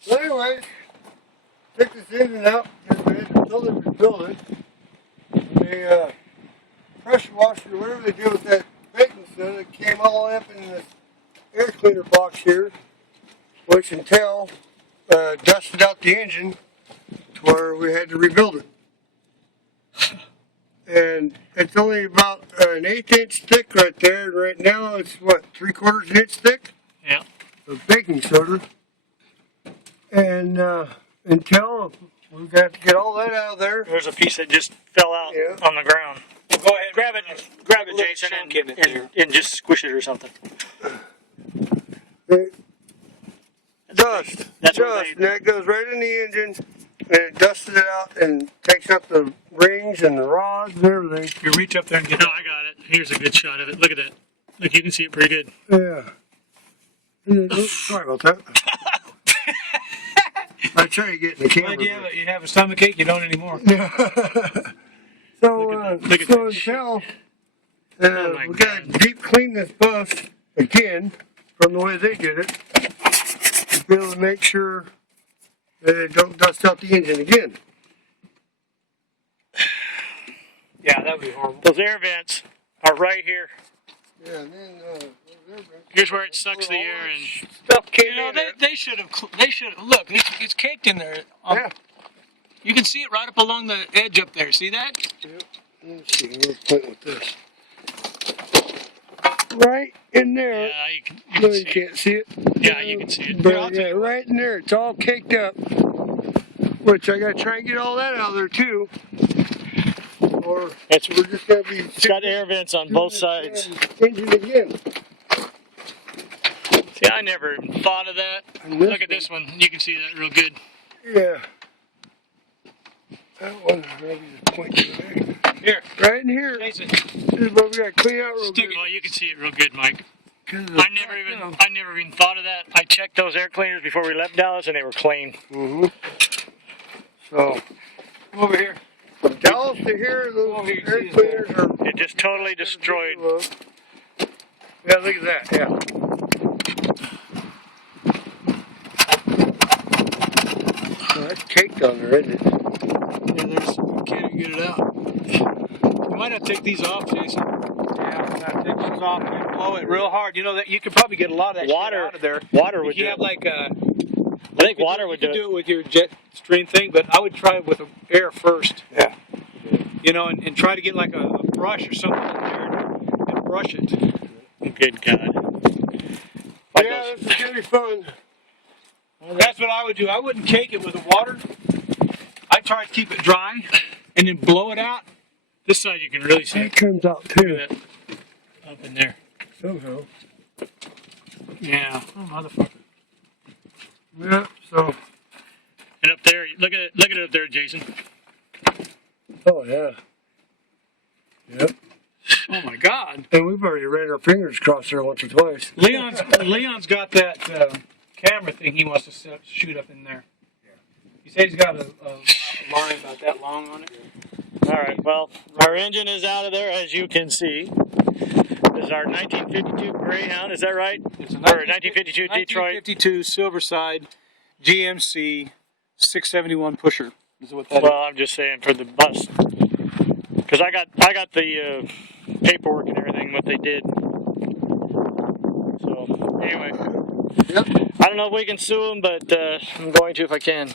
So anyway, took this engine out because we had to totally rebuild it. They pressure washer, whatever they do with that baking soda, it came all up in this air cleaner box here, which until dusted out the engine to where we had to rebuild it. And it's only about an 1/8 inch thick right there. Right now it's what, 3/4 inch thick? Yeah. Of baking soda. And until we've got to get all that out of there. There's a piece that just fell out on the ground. Go ahead, grab it, Jason, and just squish it or something. Dust, and that goes right in the engine, and it dusts it out and takes up the rings and the rods and everything. You reach up there and get it. No, I got it. Here's a good shot of it. Look at that. Look, you can see it pretty good. Yeah. Sorry about that. I try to get in the camera. You have a stomach ache, you don't anymore. Yeah. So until we got to deep clean this bus again from the way they did it, to be able to make sure that it don't dust out the engine again. Yeah, that would be horrible. Those air vents are right here. Yeah, and then here's where it sucks the air and stuff came in. They should have. Look. It's caked in there. Yeah. You can see it right up along the edge up there. See that? Yep. Let's see. We'll point with this. Right in there. Yeah, you can't see it. Yeah, you can see it. But yeah, right in there. It's all caked up. Which I got to try and get all that out of there too. Or we're just going to be. It's got air vents on both sides. Engine again. See, I never thought of that. Look at this one. You can see that real good. Yeah. That one, maybe just point to there. Here. Right in here. Jason. This is what we got to clean out real good. Well, you can see it real good, Mike. I never even thought of that. I checked those air cleaners before we left Dallas, and they were clean. So, come over here. From Dallas to here, those air cleaners are... It just totally destroyed. Yeah, look at that, yeah. Oh, that's caked on there, isn't it? Yeah, you can't get it out. You might have to take these off, Jason. Yeah, I'm gonna take these off and blow it real hard. You know that you could probably get a lot of that water out of there. Water would do it. You have like a... I think water would do it. You could do it with your jet stream thing, but I would try it with air first. Yeah. You know, and try to get like a brush or something in there and brush it. Good God. Yeah, this is going to be fun. That's what I would do. I wouldn't cake it with the water. I'd try to keep it dry and then blow it out. This side you can really see it comes out too. Up in there. Somehow. Yeah. Oh, motherfucker. Yeah, so. And up there, look at it up there, Jason. Oh, yeah. Yep. Oh, my God. And we've already ran our fingers across there once or twice. Leon's got that camera thing he wants to shoot up in there. Yeah. He said he's got a line about that long on it. All right, well, our engine is out of there, as you can see. This is our 1952 Greyhound, is that right? It's a 1952 Detroit. 1952 Silverside GMC 671 pusher. Is what that is. I'm just saying for the bus. Because I got the paperwork and everything, what they did. So, anyway. Yep. I don't know if we can sue them, but I'm going to if I can.